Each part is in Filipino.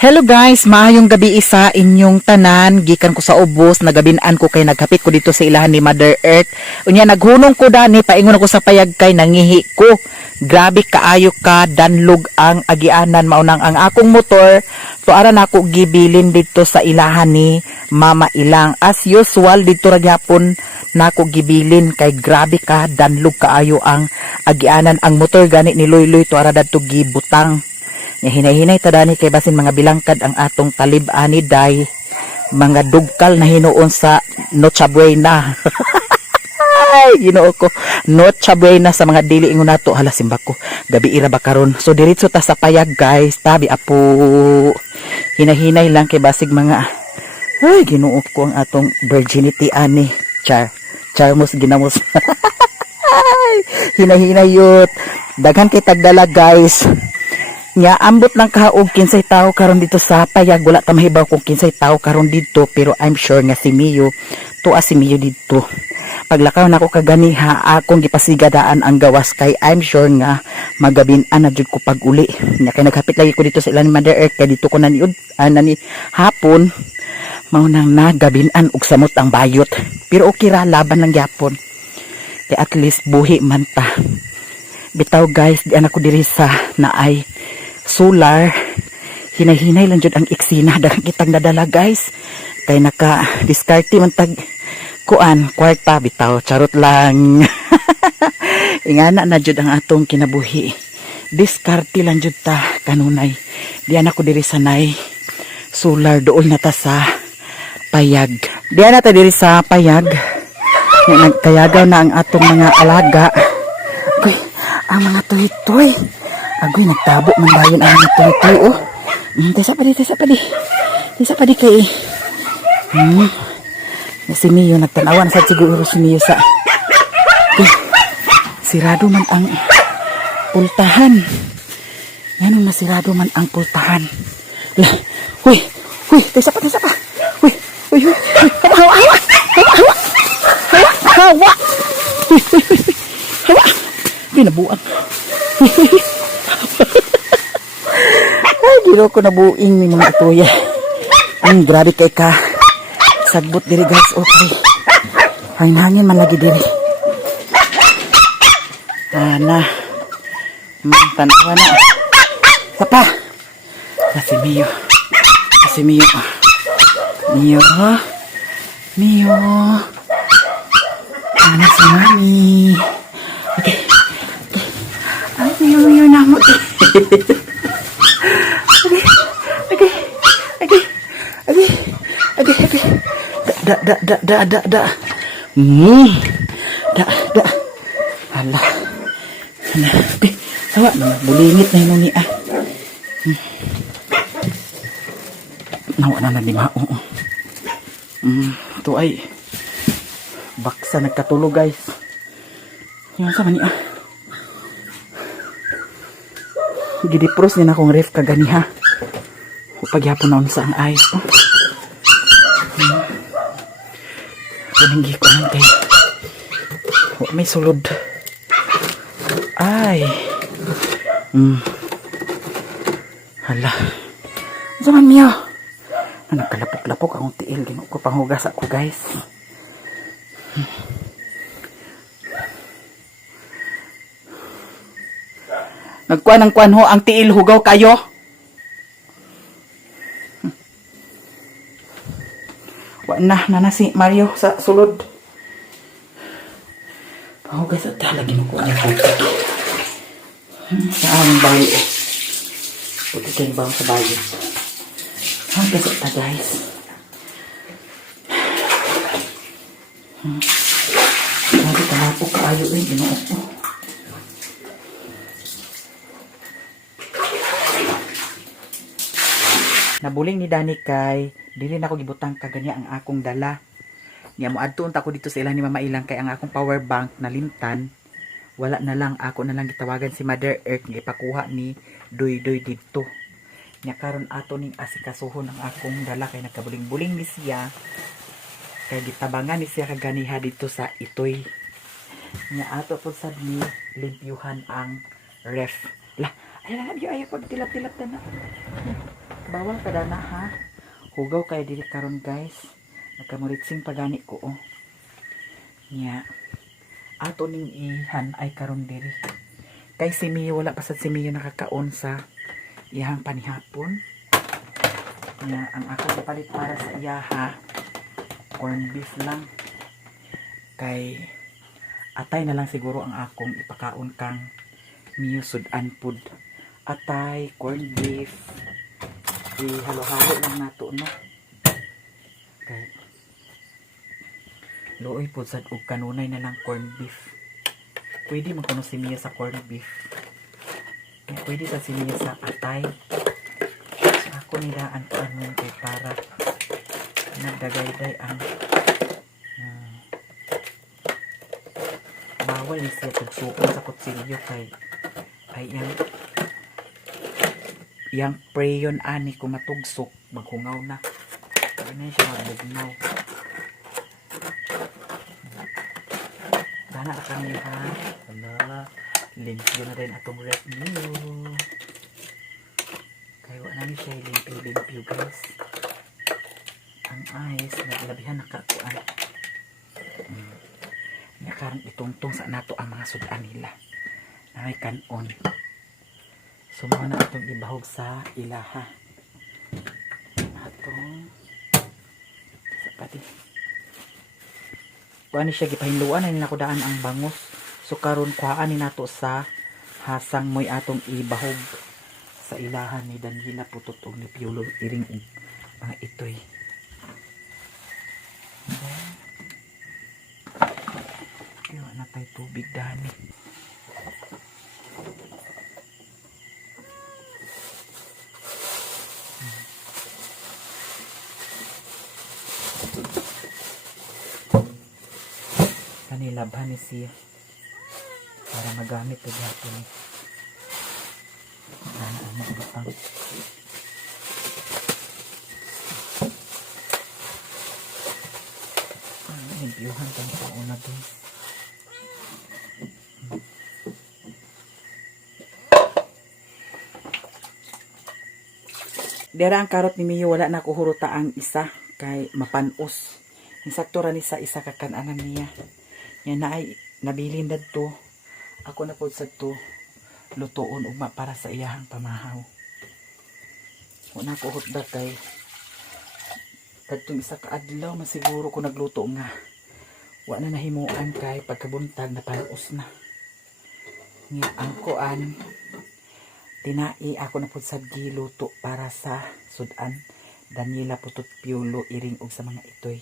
Hello guys, maayong gabi sa inyong tanan. Gikan ko sa ubos, nagabinan ko kay naghapit ko dito sa ilahan ni Mother Earth. Unya naghunong ko dani, paingon ako sa payag kay nangihi ko. Grabe kaayo ka, danlog ang agianan maunang ang akong motor. Tuaran ako gibilin dito sa ilahan ni Mama Ilang. As usual dito ra gyapon nako gibilin kay grabe ka, danlog kaayo ang agianan. Ang motor gani ni Loy tuara dadto gibutang. Nga hinay-hinay tadani kay basin mga bilangkad ang atong talib ani day mga dugkal na hinuon sa Noche Buena. Ay, Ginoo ko, Noche Buena sa mga dili ingon nato. Hala simba ko, gabi ira ba karon. So diretso ta sa payag guys, tabi apo. Hinay-hinay lang kay basig mga ay Ginoo ko ang atong virginity ani. Charmos ginamos. Hinay-hinay yut. Daghan kay tagdala guys. Nga ambot lang kaog kinsay tao karon dito sa payag, wala ta mahibaw kung kinsay tao karon dito, pero I'm sure nga si Mio si Mio dito. Paglakaw nako kaganiha akong gipasigadaan ang gawas kay I'm sure nga magabin-an na jud ko pag uli. Nya kay naghapit lagi ko dito sa ilang Mother Earth kay dito ko naniud nani hapon mao nang nagabin-an og samot ang bayot. Pero okay ra, laban lang gyapon. Kay at least buhi man ta. Bitaw guys, di anak ko diri sa naay solar, hinay-hinay lang jud ang eksena. Daghang kitang nadala guys kay naka diskarte man tag kuan kwarta. Bitaw charot lang. Ingana na jud ang atong kinabuhi, diskarte lang jud ta kanunay. Di anak ko diri sa nay solar, dool na ta sa payag. Di na ta diri sa payag, nagkayagaw na ang atong mga alaga. Uy, ang mga toy-toy. Agoy, nagtabo man dayon ang mga toy-toy, oh. Tesa pa di kay. Si Mio, nagtanawan sa siguro si Mio sa. Sirado man ang pultahan. Yan na sirado man ang pultahan. Huy, tesa pa. Huy. Hawa. Pinabuan. Ay, giro ko nabuing ni mga tuya. Ang grabe kay ka. Sagbot diri guys, okay. Hangin man lagi diri. Ana. Tanawa na. Sapa. Si Mio. Mio. Ano si Mami? Okay. Ay, Mio na mo. Da. Hala. Hawa na, bulingit na yun ni Nawa na di mao. Ito ay baksa nagkatulog guys. Yan sa mani gidipros din akong ref kaganiha. Pagyapon na sa ang ayos ko. Kaninggi ko lang kay may sulod. Ay. Hala. Sa man Mio. Nagkalapok-lapok akong tiil. Ginoo ko panghugas ako guys. Nagkuan ho ang tiil, hugaw kayo. Wa na si Mario sa sulod. Pahugas at talagin mo ko niya puti. Sa aming bayo. Puti kayong bawang sa bayo. Hugas at ta guys. Lagi talapok kaayo rin. Ginoo ko. Nabuling ni Dani kay dili na ako gibutang kaganya ang akong dala. Niya mo adtuon ta ko dito sa ilang ni Mama Ilang kay ang akong power bank nalimtan. Wala na lang, ako na lang gitawagan si Mother Earth nga ipakuha ni Doy dito. Nya karon ato ning asikasuhon ang akong dala kay nagkabuling-buling ni siya. Kay gitabangan ni siya kaganiha dito sa itoy. Nya ato po sad ni limpyuhan ang ref. Lah, ayaw pag tilap-tilap na. Bawal kada na ha. Hugaw kay dili karon guys. Nagkamuritsing pagani ko oh. Nya. Ato ning ihan ay karon diri. Kay si Mio wala pa sad si Mio nakakaon sa iyang panihapon. Nya ang ako palit para sa iyaha corn beef lang. Kay atay na lang siguro ang akong ipakaon kang Mio sudan food. Atay, corn beef. Ihalo-halo lang nato no. Kay looy po sad og kanunay na lang corn beef. Pwede magkuno si Mia sa corn beef. Kaya pwede sa si Mia sa atay. Ako nilaan ko anon kay para nagdagayday ang bawal ni siya tugsukon sa kutsilyo kay ay yang preyon ani kung matugsok maghungaw na. Ano siya magbugnaw. Dana na kami ha. Ano, limpyo na rin atong rep niyo. Kaya wala na siya limpyo guys. Ang ice, naglabihan na kakuan. Nakarang itungtong sa nato ang mga sudan nila. Na may kanon. So mga na itong ibahog sa ilaha. Atong sa pati. Kuha ni siya gipahinluan na nila daan ang bangus. So karon kuhaan ni nato sa hasang moy atong ibahog sa ilahan ni Daniela putot og ni Piolo iring mga itoy. Kaya na tayo tubig dani. Nilabhan ni siya para magamit ito dito ni magbatang himpiuhan kami sa una din. Dera ang karot ni Mio wala na kuhuruta ang isa kay mapanos. Insakto ra ni sa isa kakananan niya. Yan na ay nabilin na to. Ako na po sa to lutoon ugma para sa iyahang pamahaw. Una ko hotda kay kadtong isa ka adlaw masiguro ko nagluto nga. Wa na nahimuan kay pagkabuntag na panos na. Nga ang kuan tinai ako na po sa giluto para sa sudan Daniela putot Piolo iring og sa mga itoy.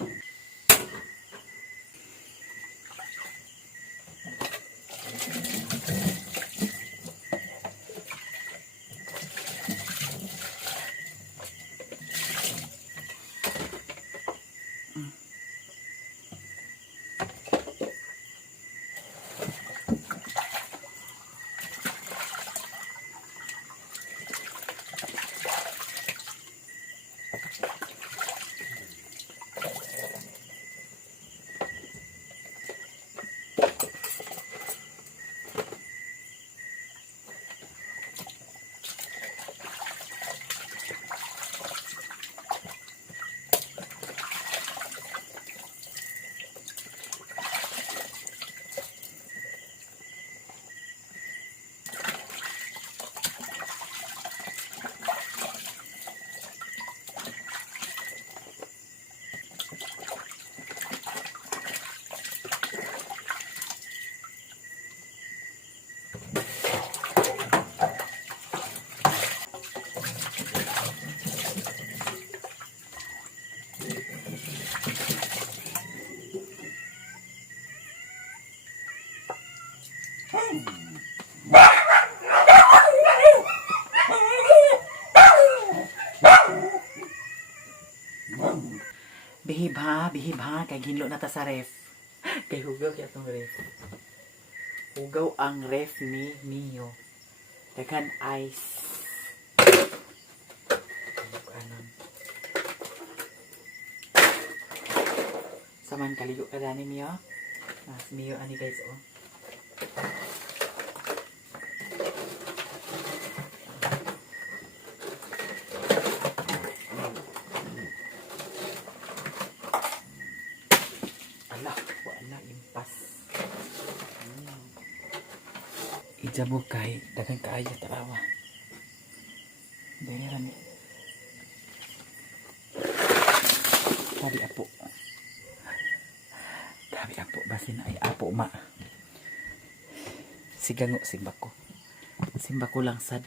Bihib ha, kay ginlo na ta sa ref. Kay hugaw kaya itong ref. Hugaw ang ref ni Mio. Daghan ice. Saman kaligo ka ni Mio. Mas Mio ani guys oh. Ijabo kay daghang kaayo tarawa. Dere rami. Tabi apo. Tabi apo basin ay apo ma. Sigango simbako. Simbako lang sad.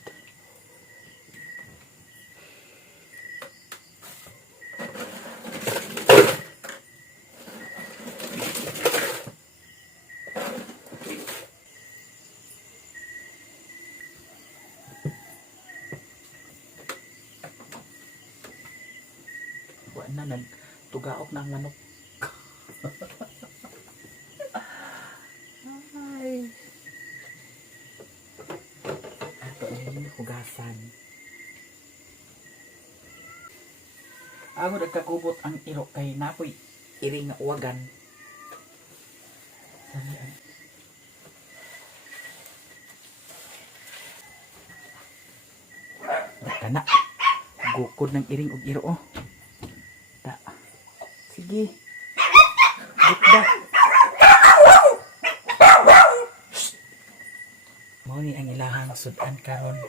Na nagtugaok na ang manok. Ay. Ato ay hugasan. Ako nagkakubot ang iro kay napoy iring nga uwagan. Kana gukod ng iring og iro oh. Sige. Bukda. Mo ni ang ilahang sudan karon.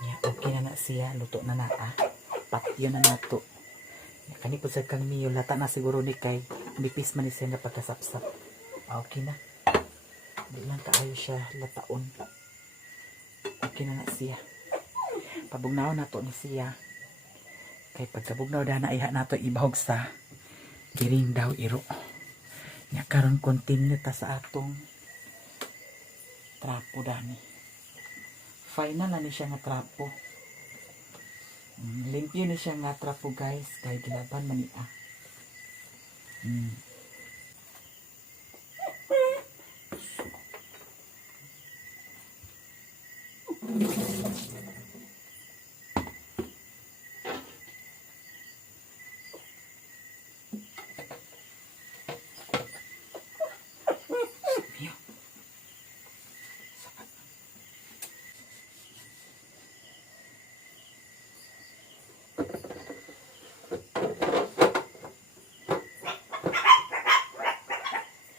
Ya, okay na siya, luto na patyo na nato. Ya, kani po sa kang miyo lata na siguro ni kay nipis man ni siya na pagkasapsap. Okay na. Di lang kaayo siya lataon. Okay na siya. Pabugnaw na to ni siya. Kay pagkabugnaw na iha nato ibahog sa kiring daw iro. Nya karon continue ta sa atong trapo dani. Final na ni siya nga trapo. Limpyo ni siya nga trapo guys kay gilaban man niya.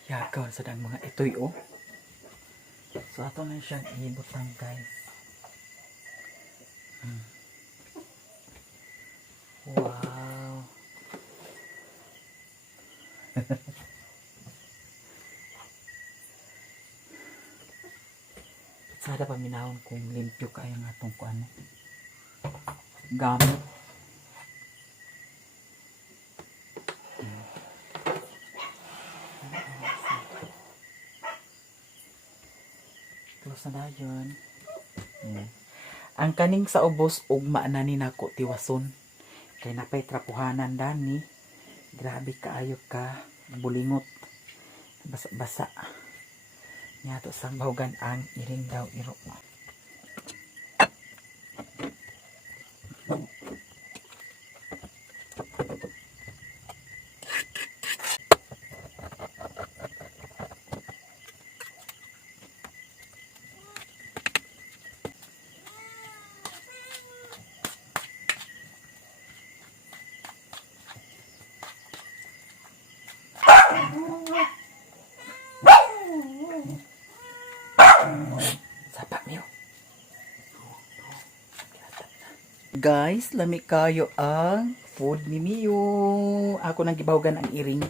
Yakaw sa dang mga itoy oh. So ato na siyang ibutang guys. Wow. Sada paminahon kung limpyo kaya nga itong kuano. Gamit. Close na yun. Ang kaning sa ubos ugma na ni nako tiwason. Kay napay trapuhanan dani. Grabe kaayo ka bulingot. Basa-basa. Nya to sang bahugan ang iring daw iro. Guys, lami kayo ang food ni Mio. Ako nang gibahugan ang iring.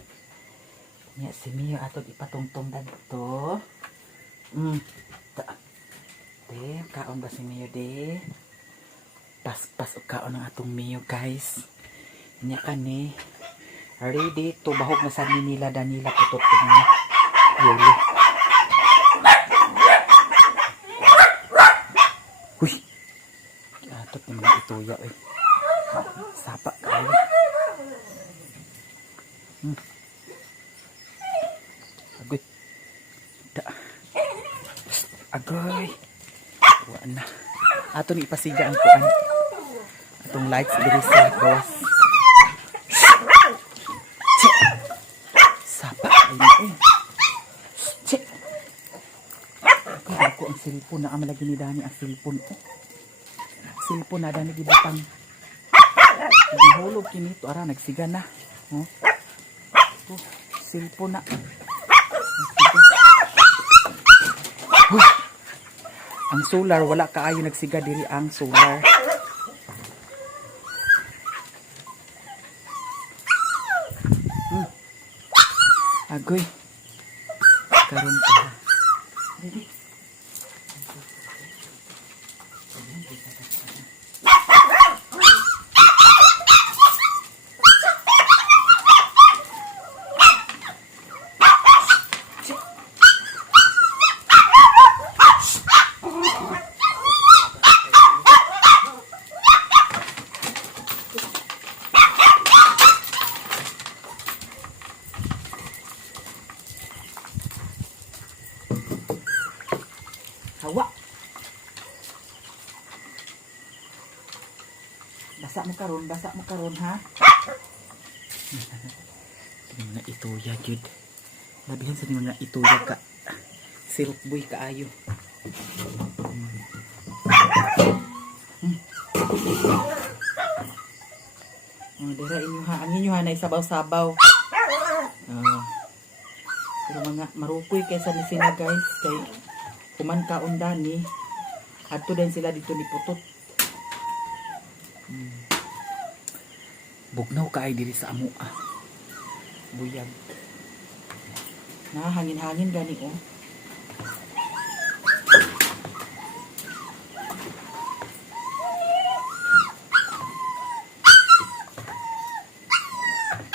Nya si Mio ato ipatungtong dito. Kaon ba si Mio de? Pas og kaon ang atong Mio guys. Nya kani ready to bahog na sa nila Danila putot ni Yuli. Huy. Atot ni mga ituya eh. Sapa kayo. Agoy. Agoy. Wala na. Ato ni ipasiga ang kuan. Atong lights diri sa gawas. Sapa kayo eh. Ako ang cellphone na amalagi ni Dani ang cellphone ko. Cellphone na Dani gibatang. Nahulog kini to ara nagsiga na. Cellphone na. Huh. Ang solar wala kaayo nagsiga diri ang solar. Agoy. Karon pa. Hawa. Basa mo karon ha. Kini mga ituya jud. Labihan sa mga ituya ka. Sirok boy kaayo. Dira inyo ha, ang inyo ha na isabaw-sabaw. Pero mga marukoy kaysa ni sila guys kay kuman kaon dani adto din sila dito ni putot. Bugnaw kaay diri sa amo buyag na hangin-hangin gani oh.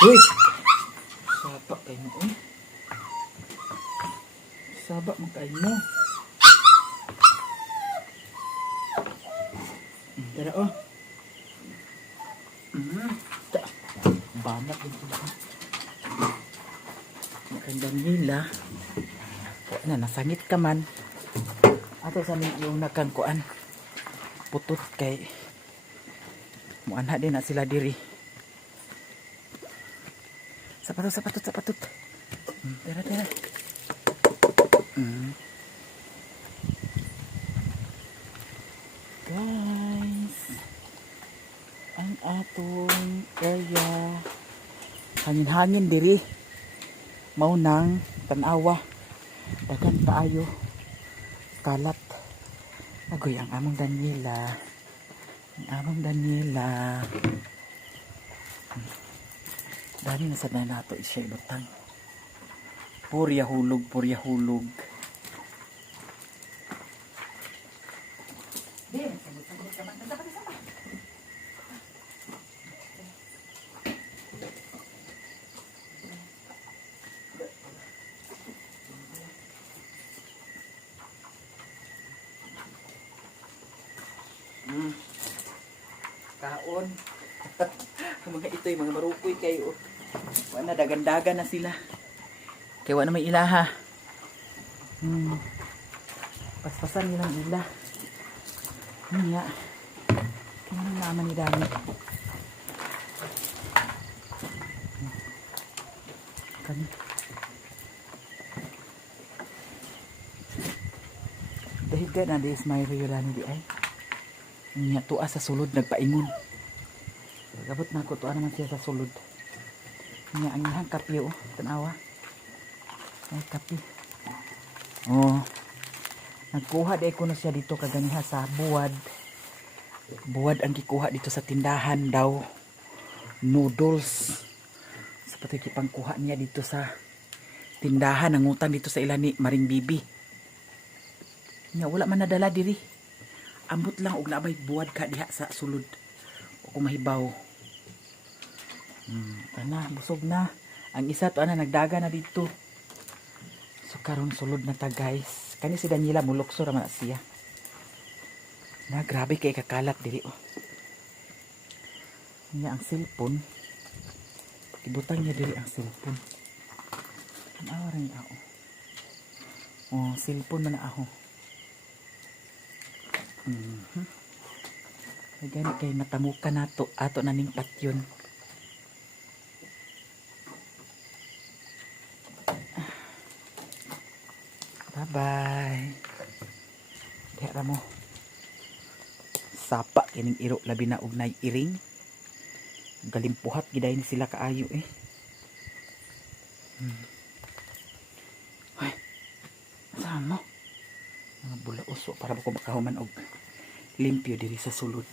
Uy, saba kay mo eh. Saba mo kay mo. Tara oh. Banat din sila. Makandang nila. Na, nasangit ka man. Ato sa yung nakangkuan. Putot kay. Muanha din na sila diri. Sapatot. Tara. Guys. Ang atong kaya hangin-hangin diri mao nang tanawa dagan kaayo kalat agoy ang among Daniela dali na sad na nato isya ibutang purya hulog kaon. Mga ito'y mga marukoy kayo. Wala dagan-dagan na sila. Kaya wala may ilaha. Paspasan nilang ila. Niya. Kaya naman ni Dani. Kani. Dahil ka na di Ismail Riolani di ay. Niya tuwa sa sulod nagpaingon. Gabot na ako tuwa naman siya sa sulod. Niya ang ihang kapi oh. Tanawa. Ay kapi. Oh. Nagkuha di ko na siya dito kaganiha sa buwad. Buwad ang gikuha dito sa tindahan daw. Noodles. Sa pati kipangkuha niya dito sa tindahan. Ang utang dito sa ilani Maring Bibi. Niya wala man nadala diri. Ambot lang og nabay buwad ka diha sa sulod. O kung mahibaw. Ana, busog na. Ang isa to ana nagdaga na dito. So karon sulod na ta guys. Kani si Daniela mulukso ra man siya. Na grabe kay kakalat diri oh. Niya ang cellphone. Ibutang niya diri ang cellphone. Ang awa rin ako. Oh, cellphone man na ako. Gani kay matamukan nato ato naning patyon. Bye bye. Diha mo. Sapa kining iro labi na og nay iring. Galimpuhat giday ni sila kaayo eh. Ay. Saan mo? Mga bulaos para ko makahuman og limpyo diri sa sulod.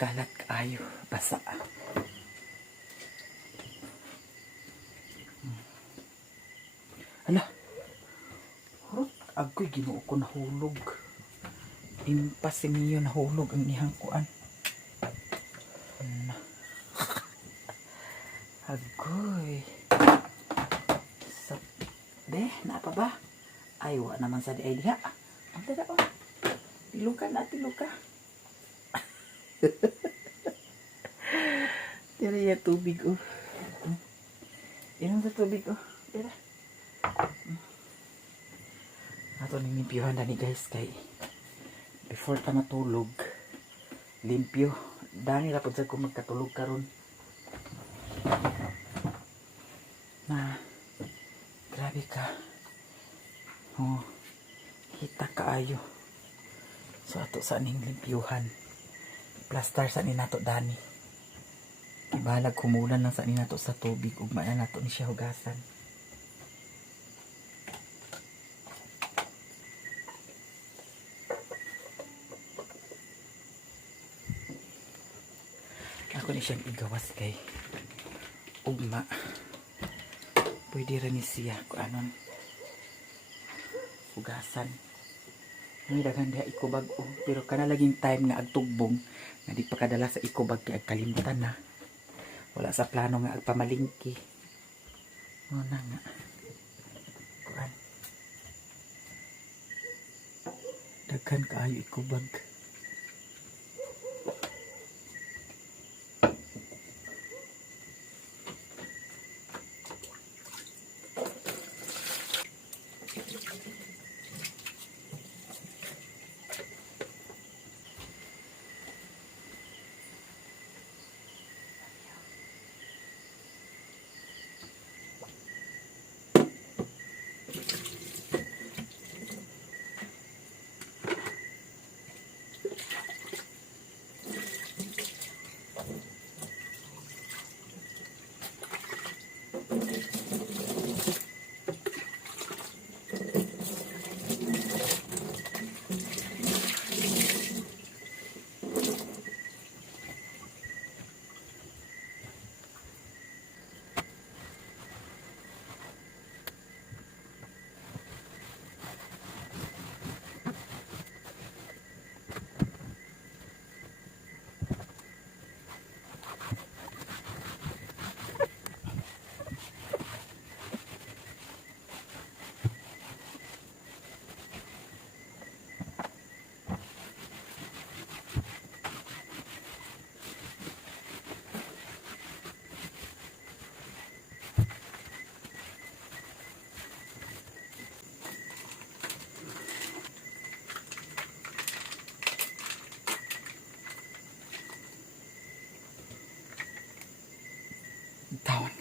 Kalat kaayo basa. Hala. Hurot agoy Ginoo ko nahulog. Impas si Mio nahulog ang ihang kuan. Agoy. Be, napa ba? Ay, wa naman sa di ay diha. Ang tada oh. Tiluka na, tiluka. Tira ya tubig oh. Inom sa tubig oh. Tira. Ato ning limpyohan na ni guys kay before ta matulog limpyo. Dani ra pud sa ko magkatulog karon. Na grabe ka. Oh, kita kaayo. So ato sa ning limpyuhan. Plaster sa ni nato dani. Ibalag kumulan lang sa ni nato sa tubig ug na nato ni siya hugasan. Ako ni siyang igawas kay ugma. Pwede rin ni siya kung anon hugasan. Ang dagan diha ikubag pero kana laging time nga agtugbong nga di pa kadala sa ikubag kay agkalimtan na. Wala sa plano nga agpamalingki. Ano na nga. Kuan. Daghan kaayo ikubag. Taon.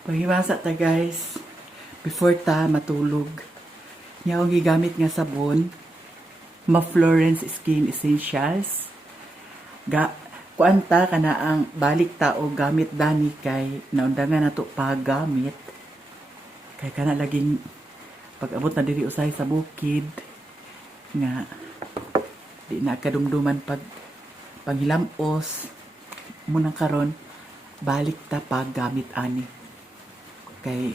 Paghimasa ta guys, before ta matulog. Nya ang gigamit nga sabon, Ma-Florence Skin Essentials. Kuanta kana ang balik tao gamit dani kay naundangan nato paggamit. Kay kana laging pag-abot na diri usay sa bukid nga di na kadumduman pag panghilamos munang karon balik ta paggamit ani. Kay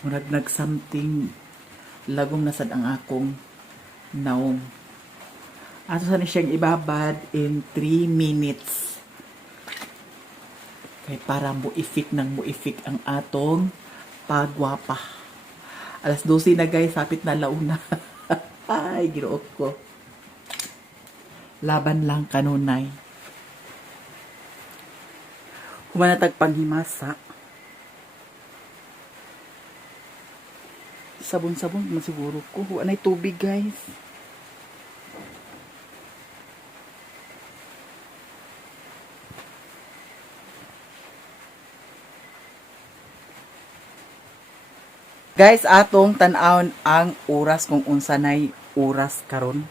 murag nag something lagom na sad ang akong naong. Ato sa ni siyang ibabad in 3 minutes. Kay para muifik ang atong pagwapa. Alas 12 na guys, sapit na launa. Ay, ginuot ko. Laban lang kanunay. Humanatag panghimasa. Sabon-sabon man siguro ko. Anay tubig, guys. Guys, atong tan-awon ang oras kung unsa nay oras karon.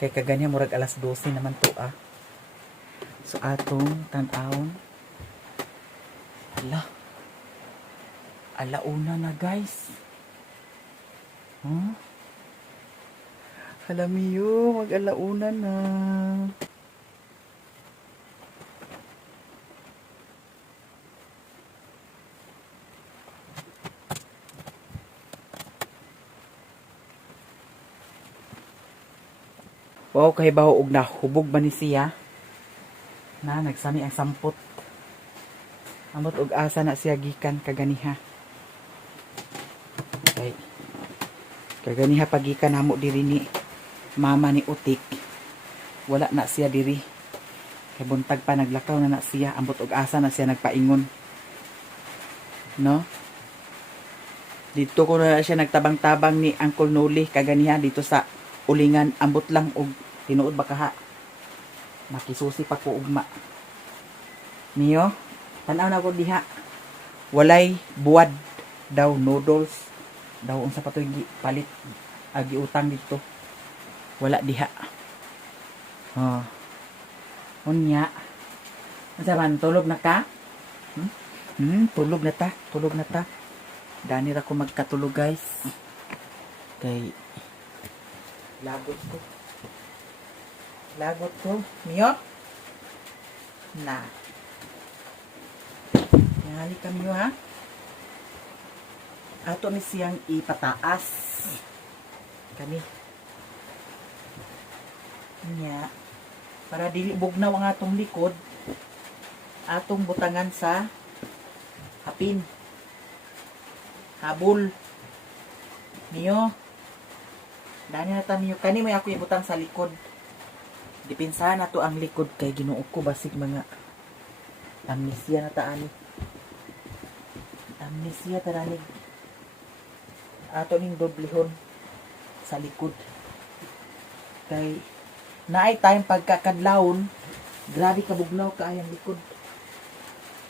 Kay kaganya murag alas 12 naman to ah. So atong tan-awon. Alauna na guys. Huh? Halamiyo, mag-alauna na. Wow, kay baho og nahubog ba ni siya? Na nagsami ang sampot. Amot og asa na siya gikan kaganiha. Okay. Kaganiha pagikan namo diri ni mama ni Utik. Wala na siya diri. Kay buntag pa naglakaw na siya, ambot og asa na siya nagpaingon. No? Dito ko na siya nagtabang-tabang ni Uncle Noli kaganiha dito sa ulingan, ambot lang og tinuod ba kaha. Makisusi pa ko ugma. Niyo, tanaw na ko diha. Walay buwad daw noodles. Daw unsa pa to palit agi utang dito. Wala diha. Oh. Unya. Unsa man tulog na ka? Tulog na ta, tulog na ta. Dani ra ko magkatulog guys. Kay lagot ko. Lagot ko. Miyo? Na. Ngali ka miyo ha? Ato ni siyang ipataas. Kani. Nya. Para dili bugnaw ang atong likod. Atong butangan sa hapin. Habol. Miyo. Dani na ta miyo. Kani may ako ibutang sa likod. Dipinsahan na to ang likod kay Ginoo ko basig mga amnesia na taani. Amnesia taranig. Ato ning doblehon sa likod. Kay naay time pagkakadlawon, grabe kabugnaw kaayang likod.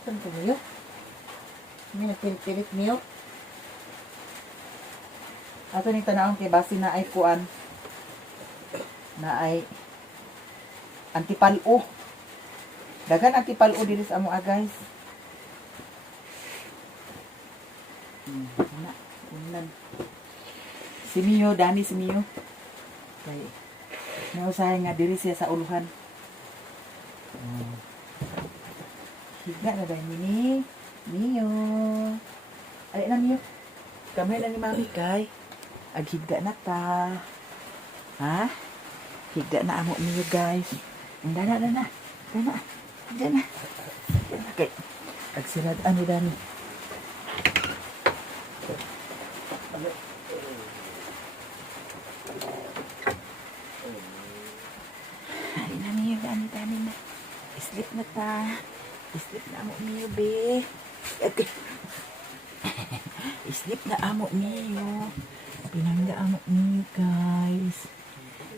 Saan ko niyo? May nagpilit-pilit niyo? Ato ning tanawon kay basi na ay kuan. Na ay antipalo. Dagan antipalo diri sa amo guys. Unan. Si Mio, Dani si Mio. Kay nausahay nga diri siya sa uluhan. Higa na dahil ni Mio. Ay na Mio. Kamay na ni Mami kay. Aghigda na ta. Ha? Higda na amo Mio guys. Dana. Okay. Agsirad ani Dani. Dani na. Sleep na ta. Sleep na amo Mio be. Okay. Sleep na amo Mio. Pinangga amo Mio guys.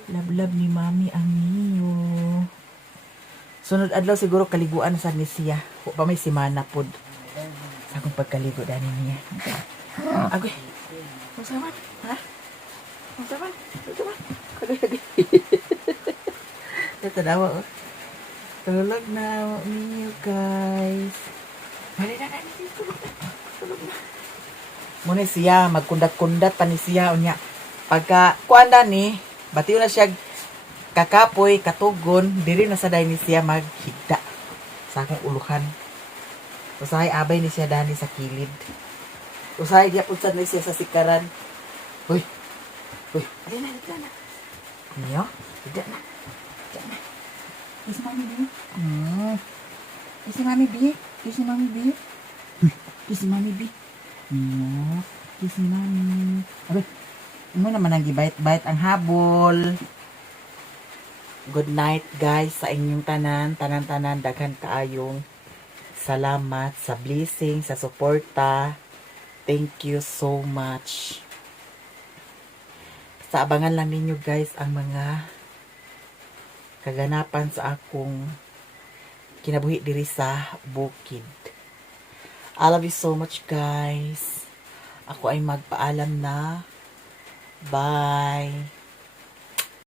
Lablab ni Mami ang Mio. Sunod adlaw siguro kaliguan sa ni siya. O pa may simana pod. Sa akong pagkaligo dani niya. Agoy. Masaman? Ha? Masaman? Agay. Tatawa oh. Tulog na Mio guys. Mali na tulog na. Muna siya magkundat-kundat pa ni siya unya. Pagka kuanda ni batiw na siya kakapoy, katugon, diri na sa day ni siya maghigda sa akong uluhan. Usahay abay ni siya dani sa kilid. Usahay gyapon sad ni siya sa sikaran. Uy. Dali na. Niyo, higda na. Isi Mami B. Isi Mami B. Isi Mami B. Isi Mami B. Niyo, isi Mami. Abay, mo naman ang gibait-bait ang habol. Good night guys sa inyong tanan, daghan kaayong salamat sa blessing, sa suporta. Thank you so much. Sa abangan lang ninyo guys ang mga kaganapan sa akong kinabuhi diri sa bukid. I love you so much guys. Ako ay magpaalam na. Bye.